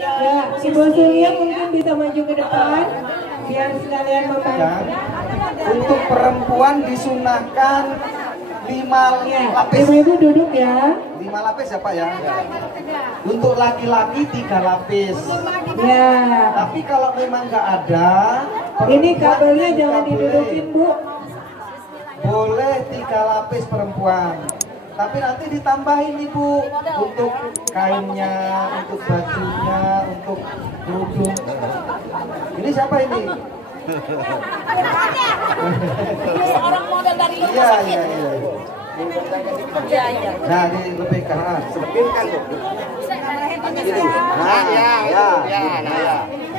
Ya, Ibu Surya mungkin bisa maju ke depan biar sekalian membantu. Untuk perempuan disunahkan 5 lapis. Ibu-ibu duduk ya. 5 lapis ya Pak ya. Untuk laki-laki 3 lapis. Ya. Tapi kalau memang nggak ada, Ini kabelnya jangan didudukin Bu. Boleh 3 lapis perempuan. Tapi nanti ditambahin Ibu untuk kainnya, untuk bajunya, untuk kerudung. Ini siapa ini? Seorang model dari rumah Iya, sakit. iya, iya. Iya. Nah, dilebihkan. Selebihkan tuh. Nah, ya.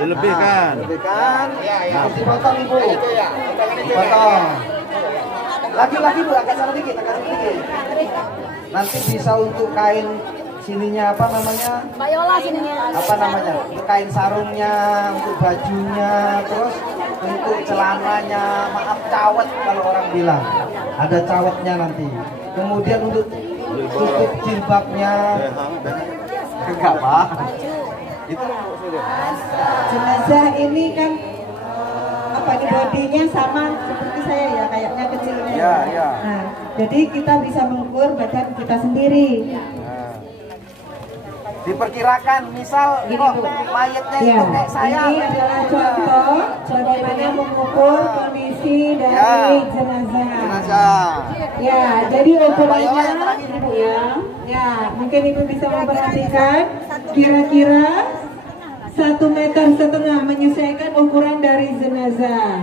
Dilebihkan. Dilebihkan. Harus dipotong Ibu. Dipotong. Lagi-lagi Bu, agak sana dikit, Nanti bisa untuk kain sininya apa namanya? Mbak Yola sininya. Apa namanya? Untuk kain sarungnya, untuk bajunya, terus untuk celananya, maaf cawet kalau orang bilang. Ada cawetnya nanti. Kemudian untuk tutup jilbabnya. Enggak, Pak. Itu Jenazah ini kan apa nih bodinya sama seperti saya ya, kayaknya kecilnya. Iya, iya. Nah, jadi kita bisa mengukur badan kita sendiri. diperkirakan misal mayatnya Ya, itu kayak saya. ini adalah contoh bagaimana mengukur kondisi dari jenazah. Ya, jadi ukurannya Ibu ya, mungkin Ibu bisa memperhatikan kira-kira 1,5 meter menyesuaikan ukuran dari jenazah.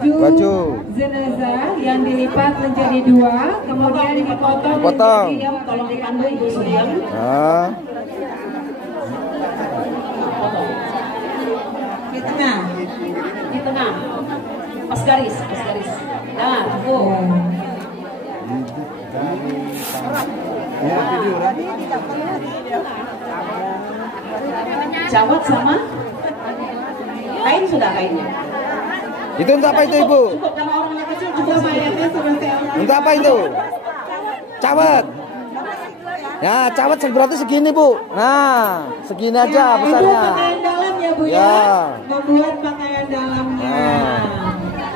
Baju jenazah yang dilipat menjadi 2, kemudian dipotong menjadi, tolong dipandu Ibu Suryam. Di tengah, pas garis. Nah, Bu. Jawat sama kain sudah kainnya. Itu untuk apa itu Ibu? Cukup karena orangnya kecil juga mayatnya seperti apa? Untuk apa itu? Cawet. Ya, cawet berarti segini Bu. Nah, segini aja Itu besarnya. pakaian dalam ya Bu Ya. Membuat pakaian dalamnya.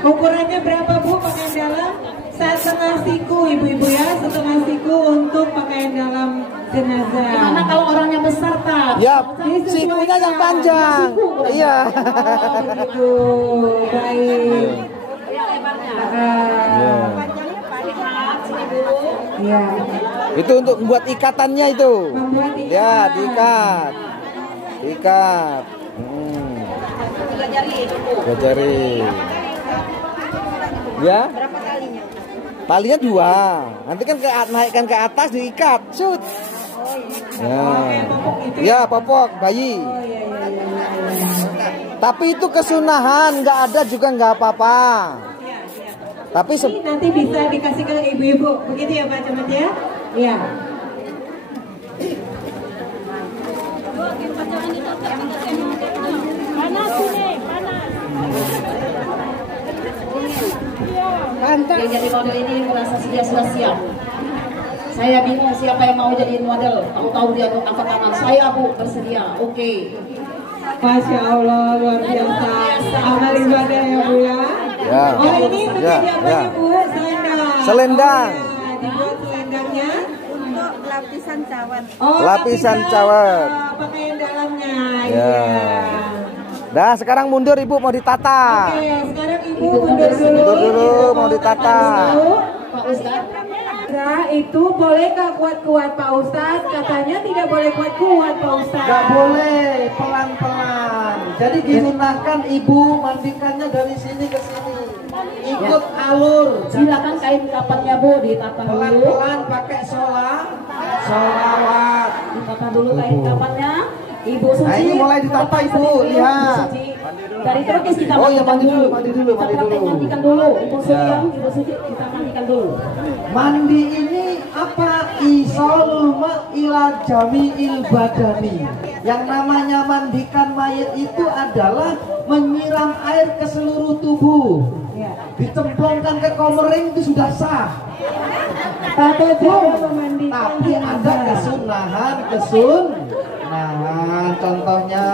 Ukurannya berapa Bu pakaian dalam? 1/2 siku Ibu-ibu ya, 1/2 siku untuk pakaian dalam jenazah. Gimana kalau orangnya besar tak? Ya, sikunya yang panjang. Iya. Oh begitu, baik. Ya. Itu untuk membuat ikatannya itu. Membuat ikatan. Ya, diikat. Diikat. 3 jari cukup. 2 jari. Ya. Berapa kalinya? Talinya 2. Nanti kan naikkan ke atas diikat. Shoot. Ya. Ya, popok bayi. Tapi itu kesunahan, nggak ada juga nggak apa-apa. Tapi nanti bisa dikasih ke ibu-ibu, begitu ya Pak Camat ya? Iya. Panas ini, panas. Yang jadi model ini merasa sudah siap. Saya bingung siapa yang mau jadi model. Tahu-tahu dia angkat tangan. Saya Bu bersedia. Oke. Masya Allah, luar biasa. Amal ibadah ya Bu ya. Ya. Oh ini menjadi apa Ya. nih Bu? Selendang. Selendang. Oh, ya. Dibuat selendangnya untuk lapisan cawat. Oh, Lapisan lapisan, cawat. Pakaian dalamnya. Ya. Iya. Nah, sekarang mundur Ibu mau ditata. Oke, sekarang Ibu mundur dulu. Mundur dulu, mau ditata. Pak Ustadz. Itu bolehkah kuat-kuat Pak Ustadz? Katanya tidak boleh kuat-kuat Pak Ustadz. Nggak boleh, pelan-pelan. Jadi disunahkan Ibu mandikannya dari sini ke sini. Ikut alur. Silakan kain kapannya Bu ditata dulu. Pelan-pelan pakai sholawat. Ditata dulu kain kapannya. Ibu Suci. Nah, ini mulai ditata Ibu, lihat. Dari Turkis kita Oh, ya, mandikan mandi dulu. Kita praktek mandikan dulu. Ibu Suci, Ibu Suci kita mandikan dulu. Mandi ini apa? Isolul ila jami'il badani. Yang namanya mandikan mayat itu adalah menyiram air ke seluruh tubuh. dicemplungkan ke komering itu sudah sah. Tata cara memandikan Tapi ada kesunahan. Nah, contohnya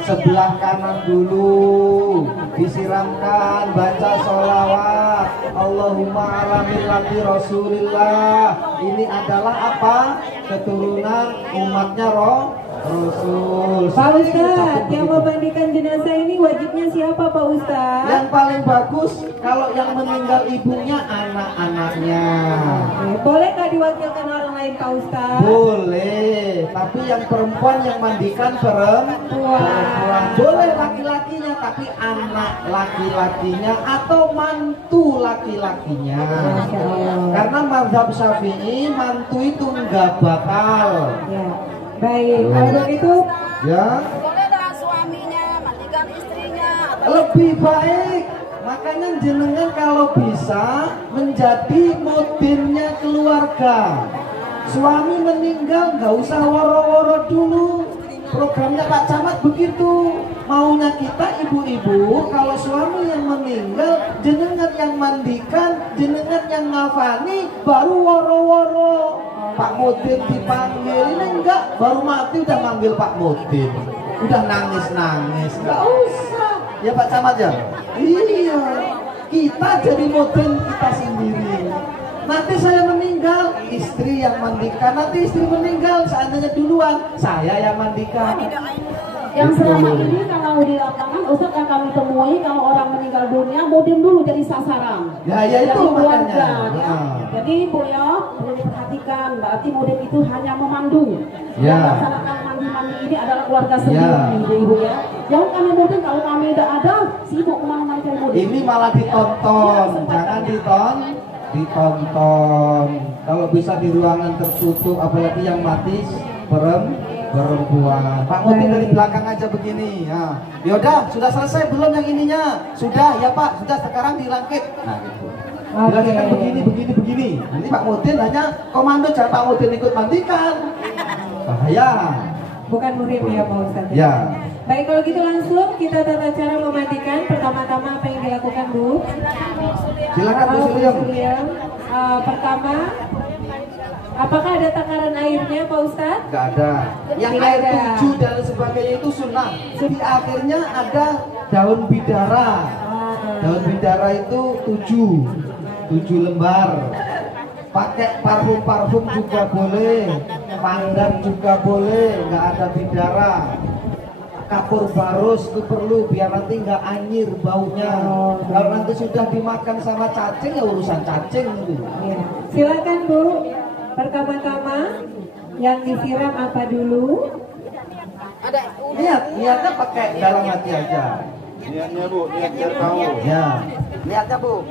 sebelah kanan dulu disiramkan, baca sholawat Allahumma ala millati Rasulillah. Ini adalah apa? Keturunan umatnya Rasul. Pak Ustadz, yang memandikan jenazah ini wajibnya siapa Pak Ustadz? Yang paling bagus kalau yang meninggal ibunya, anak-anaknya. Boleh nggak diwakilkan orang lain Pak Ustadz? Boleh, tapi yang perempuan yang mandikan perempuan. Boleh laki-lakinya, tapi anak laki-lakinya atau mantu laki-lakinya. Karena mazhab Syafi'i mantu itu nggak bakal. Ya. Baik, kalau begitu Ya. Boleh dah suaminya mandikan istrinya atau Lebih baik. Makanya jenengan kalau bisa menjadi mudinnya keluarga. Suami meninggal nggak usah woro-woro dulu. Programnya Pak Camat begitu. Maunya kita ibu-ibu kalau suami yang meninggal, jenengan yang mandikan, jenengan yang ngafani, baru woro-woro. Pak Mudin dipanggil, ini enggak, baru mati udah manggil Pak Mudin, udah nangis-nangis, enggak usah. Ya Pak Camat ya? Iya, kita jadi Mudin kita sendiri. Nanti saya meninggal, istri yang mandikan. Nanti istri meninggal, seandainya duluan, saya yang mandikan. Yang selama ini kalau di lapangan Ustaz yang kami temui, kalau orang meninggal dunia Mudin dulu jadi sasaran. Ya itu jadi keluarga, makanya. ya. Jadi Bu ya perlu diperhatikan, berarti Mudin itu hanya memandu. Ya. Yang melaksanakan mandi-mandi ini adalah keluarga sendiri, Ibu ya. Jangan kami Mudin, kalau kami udah ada sibuk kemana-mana cari Mudin. Ini malah ditonton, jangan ditonton. Kalau bisa di ruangan tertutup, apalagi yang mati perempuan. Pak Mudin dari belakang aja begini. Ya. Yaudah, sudah selesai belum yang ininya? Sudah ya Pak, sudah sekarang dilangkit. Nah gitu. Dilanjutkan begini. Nanti Pak Mudin hanya komando, jangan Pak Mudin ikut mandikan. Bahaya. bukan murim ya Pak Ustadz. Ya. Baik, kalau gitu langsung kita tata cara memandikan. Pertama-tama apa yang dilakukan Bu? Silakan Bu Suryam. Pertama, apakah ada takaran airnya Pak Ustadz? Enggak ada. Yang Tidak air ada. 7 dan sebagainya itu sunnah. Di akhirnya ada daun bidara. Daun bidara itu 7 lembar. Pakai parfum juga boleh, pandan juga boleh, nggak ada bidara. Kapur barus itu perlu biar nanti nggak anyir baunya. Kalau nanti sudah dimakan sama cacing ya urusan cacing itu. Ya. Silakan Bu. Pertama-tama yang disiram apa dulu? Niatnya pakai dalam hati aja. Niatnya Bu, niat biar tahu. Ya, niatnya Bu.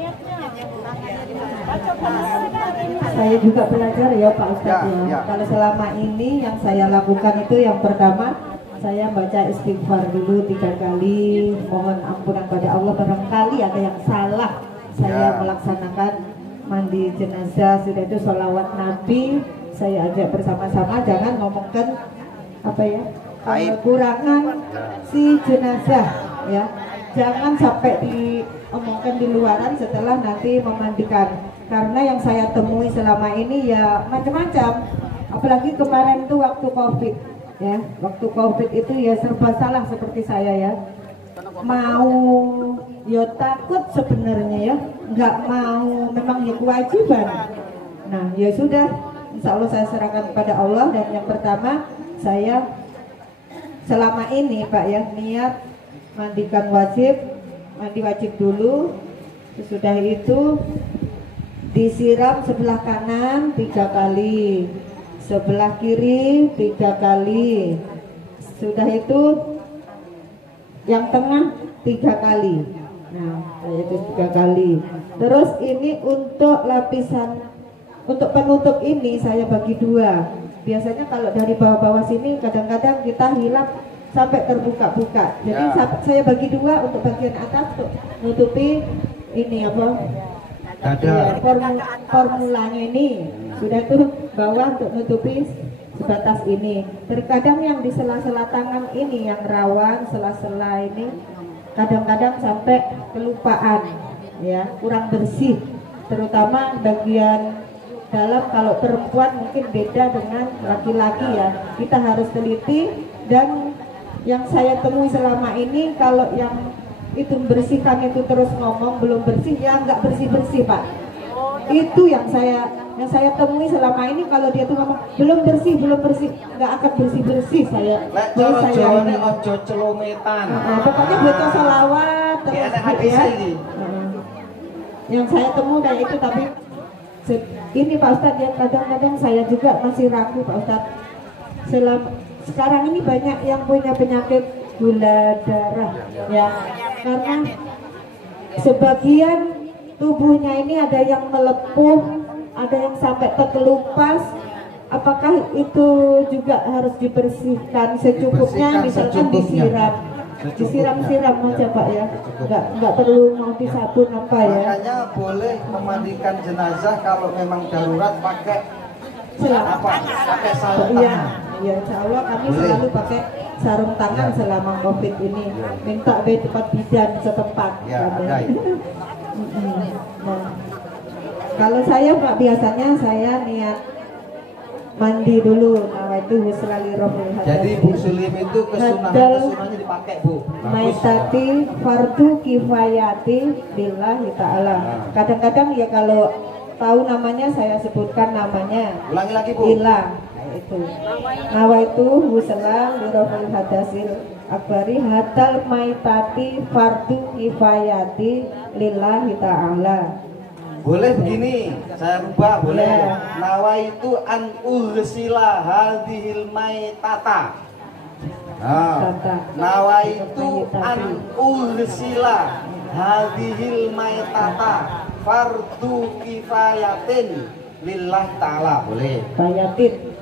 Saya juga belajar ya Pak Ustadz ya. Ya. Kalau selama ini yang saya lakukan itu yang pertama saya baca istighfar dulu 3 kali, mohon ampunan pada Allah, barangkali ada yang salah saya melaksanakan mandi jenazah, sudah itu sholawat Nabi, saya ajak bersama-sama, jangan ngomongkan apa ya kekurangan si jenazah ya, jangan sampai diomongkan di luaran setelah nanti memandikan, karena yang saya temui selama ini ya macam-macam, apalagi kemarin tuh waktu COVID ya, waktu COVID itu ya serba salah seperti saya ya, mau ya takut sebenarnya ya, nggak mau, memang ya kewajiban. Nah ya sudah, insya Allah saya serahkan kepada Allah. Dan yang pertama saya selama ini Pak ya, niat mandikan wajib, mandi wajib dulu, sesudah itu disiram sebelah kanan 3 kali, sebelah kiri 3 kali, sudah itu yang tengah 3 kali. Nah, itu 3 kali. Terus ini untuk lapisan, untuk penutup ini saya bagi 2. Biasanya kalau dari bawah-bawah sini kadang-kadang kita hilang sampai terbuka-buka. Jadi saya bagi 2 untuk bagian atas untuk nutupi ini apa? Dada. Formulanya ini sudah tuh bawah untuk nutupi sebatas ini. Terkadang yang di sela-sela tangan ini yang rawan, sela-sela ini kadang-kadang sampai kelupaan. ya, kurang bersih, terutama bagian dalam. Kalau perempuan mungkin beda dengan laki-laki ya, kita harus teliti. Dan yang saya temui selama ini, kalau yang itu bersihkan itu terus ngomong belum bersih, ya nggak bersih-bersih Pak. Itu yang saya temui selama ini. Kalau dia tuh ngomong belum bersih, nggak akan bersih saya. Jawane ojo celometan. Pokoknya bocah selawat terus ya. Yang saya temui kayak itu. Tapi ini Pak Ustadz, ya kadang-kadang saya juga masih ragu Pak Ustadz. Sekarang ini banyak yang punya penyakit gula darah ya, karena sebagian tubuhnya ini ada yang melepuh, ada yang sampai terkelupas. Apakah itu juga harus dibersihkan secukupnya, misalkan disiram aja Pak ya, nggak perlu mau disabun apa ya. Makanya boleh memandikan jenazah kalau memang darurat pakai pakai sarung tangan. Ya, insya Allah kami selalu pakai sarung tangan selama COVID ini. Minta tempat bidan setempat. Ya, ada itu. Nah, kalau saya Pak, biasanya saya niat mandi dulu. Nah, itu selalu rohul hadas. Jadi Bu Sulim itu kesunahnya dipakai Bu. Maitati fardu kifayati billahi ta'ala. Kadang-kadang ya kalau tahu namanya saya sebutkan namanya. Ulangi lagi Bu. Hilang. Itu nawaitu husalam lirofil hadasil akbari hatal maitati fardu kifayati lillahi ta'ala. Boleh begini, saya rubah boleh. Ya. Nawaitu an ughsila hadhil maitata. Nawaitu an ughsila hadhil maitata fardu kifayatin lillahi ta'ala. Boleh. Bayatin.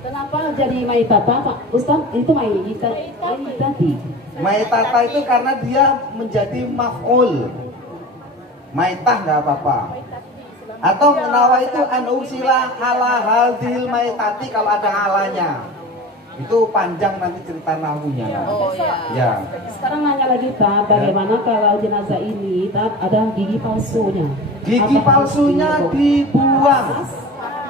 Kenapa jadi maitata Pak Ustadz? Itu maitati. Maitata itu karena dia menjadi maf'ul. Maitah nggak apa-apa. Atau menawa itu anusila ala hadhil maitati kalau ada alanya. Itu panjang nanti cerita nahunya. Oh ya. Ya. Sekarang nanya lagi Pak, bagaimana kalau jenazah ini ada gigi palsunya? Gigi palsunya dibuang,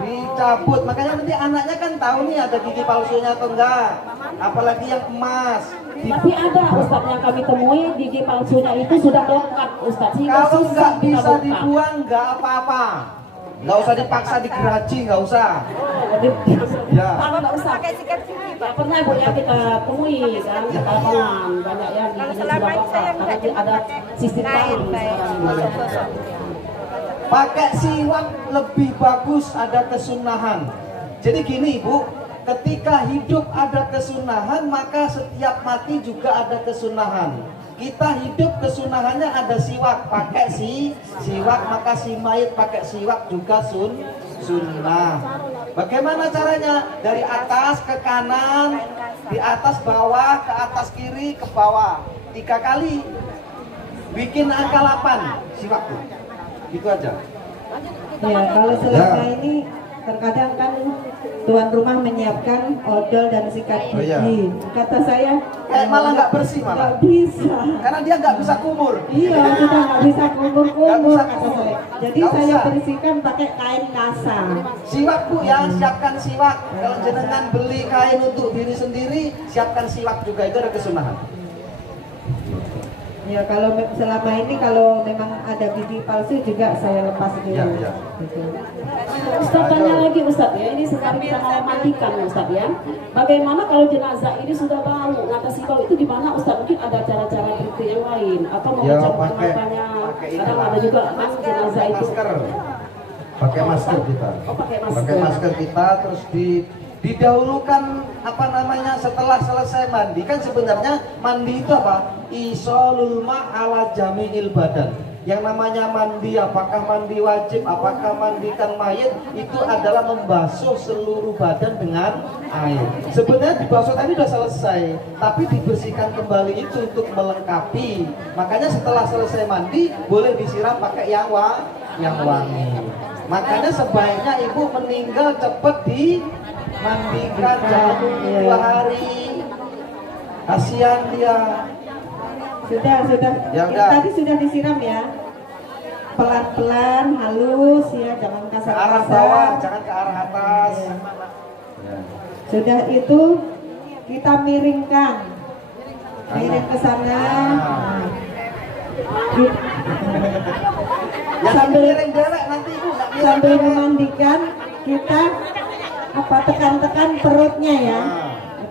dicabut. Makanya nanti anaknya kan tahu nih ada gigi palsunya atau enggak. Apalagi yang emas. Tapi ada Ustadz yang kami temui gigi palsunya itu sudah melekat Ustadz. Kalau nggak bisa dibuang nggak apa-apa. Nggak usah dipaksa digeraji, nggak usah. Ya. Nggak usah. Pak, pernah Bu ya kita temui kan, kita banyak yang giginya sudah patah karena ada sistem tangan sekarang. Pakai siwak lebih bagus, ada kesunahan. Jadi gini Bu, ketika hidup ada kesunahan, maka setiap mati juga ada kesunahan. Kita hidup kesunahannya ada siwak, pakai siwak, maka si mayit pakai siwak juga sunnah. Bagaimana caranya? Dari atas ke kanan, di atas bawah, ke atas kiri, ke bawah 3 kali. Bikin angka 8 siwak tuh. Gitu aja. Ya, kalau selama ini terkadang kan tuan rumah menyiapkan odol dan sikat gigi. Oh, iya. Kata saya Malah nggak bersih malah. Nggak bisa. Karena dia nggak bisa kumur. Iya, sudah nggak bisa kumur-kumur bisa kata kumur. saya. Jadi Nggak saya usah. bersihkan pakai kain kasar. Siwak Bu ya, siapkan siwak. Kalau jenengan beli kain untuk diri sendiri, siapkan siwak juga, itu ada kesunahan. Ya, kalau selama ini kalau memang ada gigi palsu juga saya lepas dulu. Ya, ya. Gitu. Ustadz tanya lagi Ustadz ya, ini sekarang kita mau mandikan Ustadz ya. Bagaimana kalau jenazah ini sudah bau, ngatasi bau itu gimana Ustadz? Mungkin ada cara-cara itu yang lain atau Ya, mengucapkan pakai matanya. ini Kadang lah. ada juga kan jenazah itu. Masker. Pakai masker kita. Oh, pakai masker. Pakai masker kita, terus didahulukan apa namanya, setelah selesai mandi. Kan sebenarnya mandi itu apa? Isolul ma' ala jami'il badan. Yang namanya mandi, apakah mandi wajib, apakah mandikan mayit, itu adalah membasuh seluruh badan dengan air. Sebenarnya dibasuh tadi sudah selesai, tapi dibersihkan kembali itu untuk melengkapi. Makanya setelah selesai mandi boleh disiram pakai yang wangi. Makanya sebaiknya ibu meninggal cepat dimandikan, jangan tunggu 2 hari. Kasihan dia. Sudah. Ya, udah. Tadi sudah disiram ya. pelan-pelan, halus ya, jangan Ke arah bawah, kasar-kasar. jangan ke arah atas. Ya. Ya. Sudah itu kita miringkan, miring ke sana. Nah. Yang Sambil miring dewek nanti ibu nggak miring sambil dewek. memandikan kita tekan-tekan perutnya ya.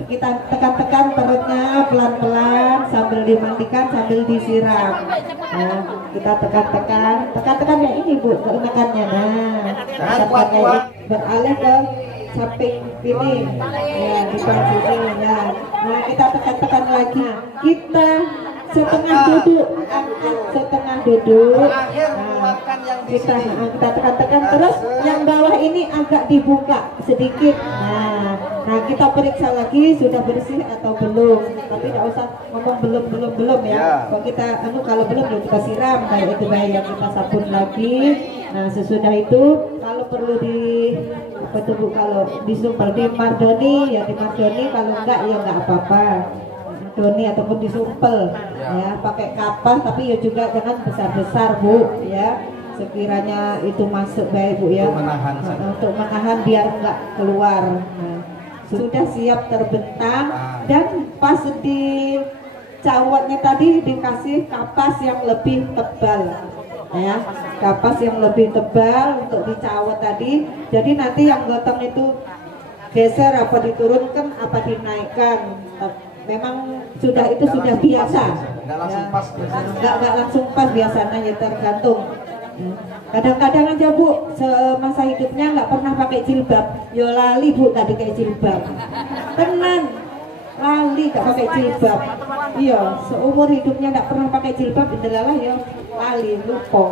Kita tekan-tekan perutnya pelan-pelan sambil dimandikan sambil disiram. Nah, kita tekan-tekan ya ini Bu, tekannya. Nah, tekannya ini beralih ke samping sini. Ya, di sini ya. Nah, kita tekan-tekan lagi. Kita setengah duduk, setengah duduk. Makan yang di Kita sini. kita tekan-tekan terus yang bawah ini agak dibuka sedikit. Nah kita periksa lagi sudah bersih atau belum, tapi tidak usah ngomong belum ya. Ya. Kalau kita kalau belum ya kita siram kayak itu ya, kita sabun lagi. Nah sesudah itu kalau perlu di apa tuh Bu, kalau disumpel di mardoni ya di mardoni, kalau enggak ya enggak apa-apa. Doni ataupun disumpel ya, pakai kapas tapi ya juga jangan besar-besar Bu ya, sekiranya itu masuk baik Bu ya, untuk menahan biar enggak keluar. Nah, sudah siap terbentang dan pas di cawatnya tadi dikasih kapas yang lebih tebal ya, kapas yang lebih tebal untuk dicawat tadi, jadi nanti yang gotong itu geser apa diturunkan apa dinaikkan, memang sudah itu sudah biasa, nggak langsung pas biasanya. nggak langsung pas biasanya ya, tergantung. Kadang-kadang aja Bu semasa hidupnya nggak pernah pakai jilbab, yo lali Bu tadi kayak jilbab, tenan lali nggak pakai jilbab, iya seumur hidupnya nggak pernah pakai jilbab, indelalah ya lali lupa.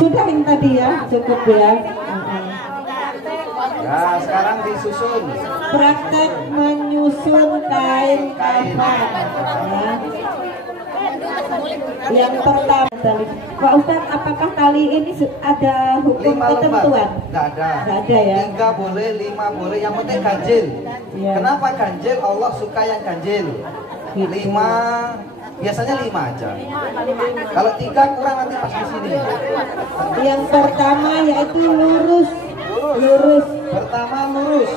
Sudah yang tadi ya cukup ya. Ya, sekarang disusun. Praktek menyusun kain kafan ya. Yang pertama tali. Pak Ustadz, apakah tali ini ada hukum 5 ketentuan? Nggak ada. Nggak ada ya. 3 boleh, 5 boleh, yang penting ganjil. Ya. Kenapa ganjil? Allah suka yang ganjil. 5 biasanya 5 aja. Kalau 3 kurang nanti pas di sini. Yang pertama yaitu lurus. Lurus. Pertama lurus.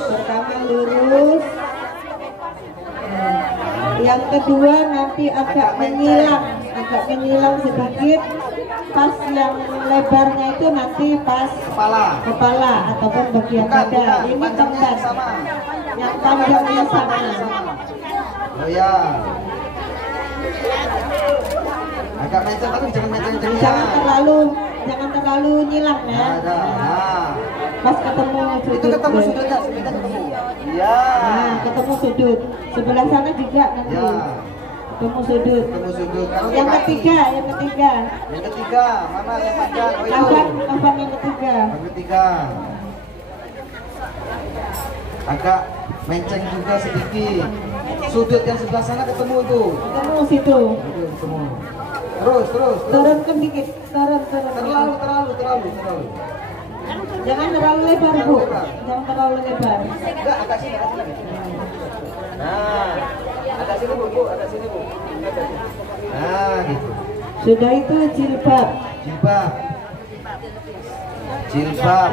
Nah, yang kedua nanti agak menyilang sedikit, pas yang lebarnya itu nanti pas kepala ataupun bagian dada. Ini panjangnya kembar. sama. Yang panjangnya sama. Oh ya. Agak menceng tapi jangan menceng-menceng ya. Jangan terlalu nyilang ya. Ada. Nah. Pas ketemu sudut. Itu ketemu sudutnya ketemu. Iya. Nah, ketemu sudut. Sebelah sana juga nanti. Ya. Ketemu sudut. Kalau Yang kaki. ketiga. Yang ketiga, mana yang panjang? Oh, itu. Kapan yang ketiga? Yang ketiga. Agak menceng juga sedikit. Sudut yang sebelah sana ketemu tuh. Ketemu situ. Ketemu. Terus. Turunkan dikit. Turun. Terlalu. Jangan terlalu lebar Bu. Jangan terlalu lebar. Enggak, agak sini. Nah, agak sini Bu, agak sini Bu. Nah, gitu. Sudah itu jilbab. Jilbab.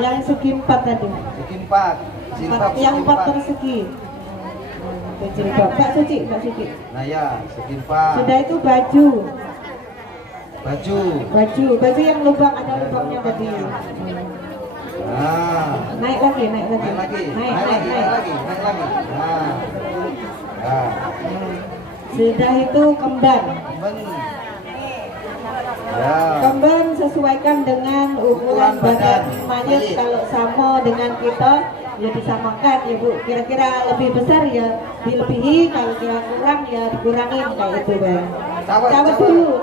Yang segi 4 tadi. Segi 4. Jilbab. Yang 4 persegi. Itu jilbab. Mbak Suci. Nah ya, segi 4. Sudah itu baju. Baju yang lubang, ada lubangnya tadi. Nah. Naik lagi. Naik lagi. Nah. Ya. Sudah itu kembar. Ya. Kembar sesuaikan dengan ukuran badan mayat. Kalau sama dengan kita ya disamakan ya Bu. Kira-kira lebih besar ya dilebihi, kalau kira kurang ya dikurangin kayak itu Bang. Cawat dulu.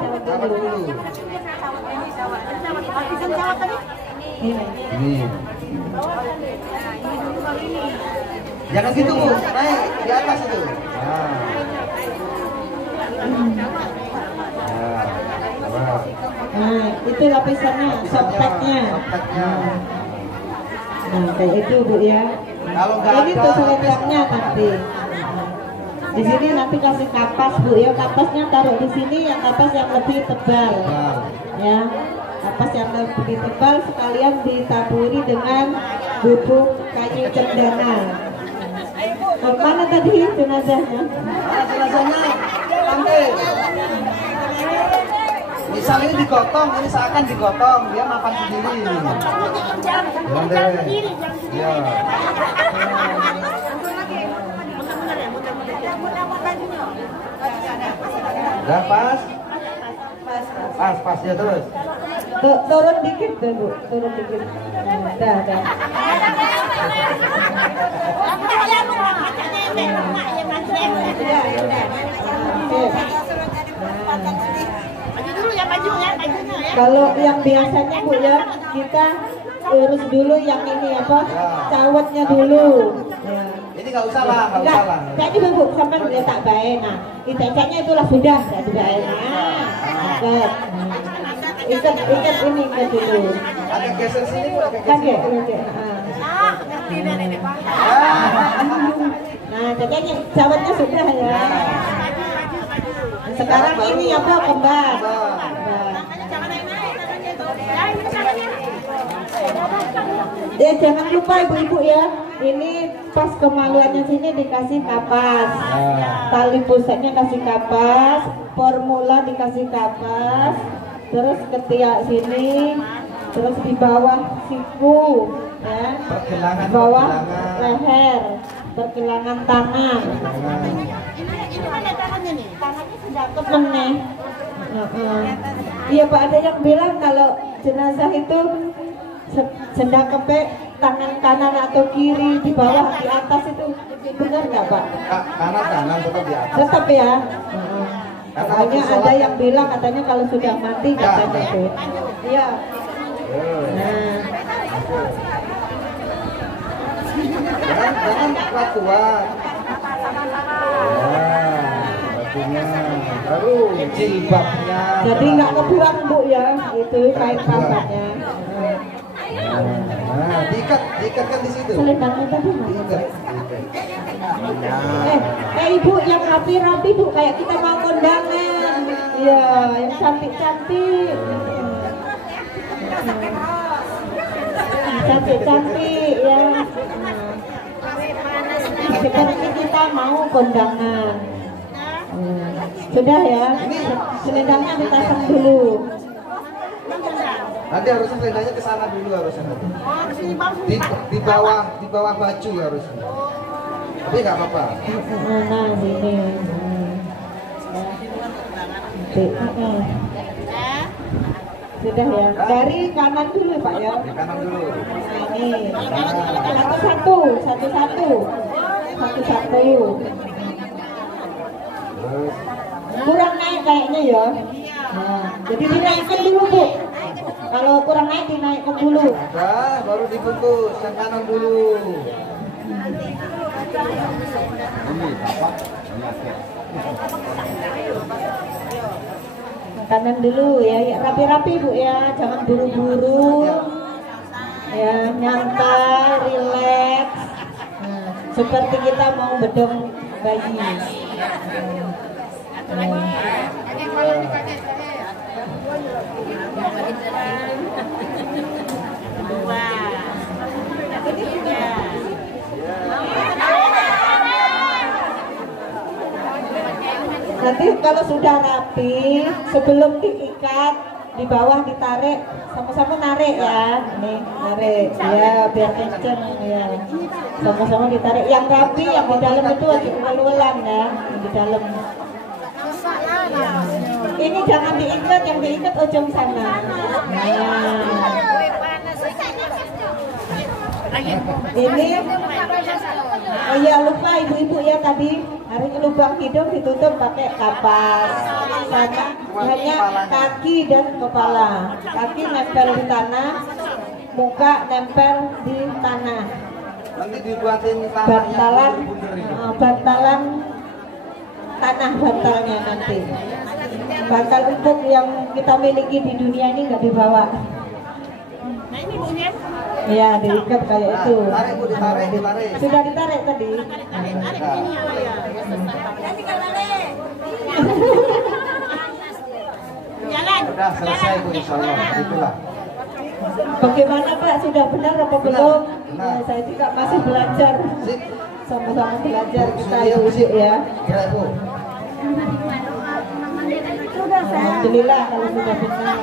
Ini. Jangan gitu Bu, naik di atas itu. Nah, itu lapisannya, softteknya. Nah, kayak itu Bu ya. Kalau nggak ini ada tuh selendangnya nanti. Di sini nanti kasih kapas Bu ya, kapasnya taruh di sini, yang kapas yang lebih tebal. Ya, kapas yang lebih tebal sekalian ditaburi dengan bubuk kayu cendana. Mana tadi jenazahnya? Jenazahnya ambil. Misal ini digotong, ini seakan digotong, dia makan sendiri. Ya. Udah pas? Pas ya terus. Turun dikit deh Bu, turun dikit. Dah. Kalau yang biasanya Bu ya, kita urus dulu yang ini apa, cawetnya dulu. Ya. Ini nggak usah lah, nggak usah lah. Jadi Bu, sampai dia tak baik. Nah, iteknya itulah sudah, tak baik. Ikat ini ke dulu. Agak geser sini, agak geser sini. Nah, jadinya cawetnya sudah ya. Sekarang ini apa kembar. Jangan lupa ibu-ibu ya, ini pas kemaluannya sini dikasih kapas, tali pusatnya kasih kapas, formula dikasih kapas, terus ketiak sini, terus di bawah siku, ya, di bawah leher, pergelangan tangan. Tangannya sudah kemeneh. Iya Pak, ada yang bilang kalau jenazah itu sedang kepek tangan kanan atau kiri, di bawah, di atas, itu benar nggak Pak? Kanan tetap di atas. Tetap ya. Katanya ada yang bilang katanya kalau sudah mati katanya itu. Iya. Jangan kuat-kuat. Baru jilbabnya. Jadi nggak kebuang Bu ya, itu kain kafannya. Nah, diikat kan di situ. Selendangnya tadi Diikat. Ibu yang rapi-rapi Bu, kayak kita mau kondangan. Iya, yang cantik-cantik. Cantik-cantik ya. Seperti kita mau kondangan. Sudah ya, selendangnya dipasang dulu. Nanti harusnya selendangnya ke sana dulu harusnya. Di bawah baju harusnya. Tapi nggak apa-apa. Nah, sini. Sudah ya. Dari kanan dulu Pak ya. Kanan dulu. Nah, ini satu-satu. Kurang naik kayaknya ya. Nah, jadi dinaikkan dulu Bu. Kalau kurang naik dinaikkan dulu. Nah, baru dibungkus yang kanan dulu. Kanan dulu ya, rapi-rapi Bu ya, jangan buru-buru. Ya, nyantai, rileks. Nah, seperti kita mau bedong bayi. Nanti kalau sudah rapi, sebelum diikat, di bawah ditarik, sama-sama narik ya. Nih, narik ya biar kenceng ya. Sama-sama ditarik. Yang rapi, yang di dalam itu agak ulul-ulan ya, yang di dalam. Ini jangan diikat, yang diikat ujung sana. Ini ya lupa ibu-ibu ya, tadi harusnya lubang hidung ditutup pakai kapas. Sama hanya kaki dan kepala. Kaki nempel di tanah, muka nempel di tanah. Nanti dibuatin bantalan tanah, bantalnya nanti. Bantal untuk yang kita miliki di dunia ini nggak dibawa. Iya, diikat kayak itu. Tarik Bu, ditarik. Sudah ditarik tadi. Sudah selesai Bu, insya Allah. Itulah. Bagaimana Pak? Sudah benar apa belum? Benar. Ya, saya juga masih belajar. Sip. Sama-sama belajar kita Sudah, Bu. yuk ya. Kira Bu. Alhamdulillah kalau sudah benar.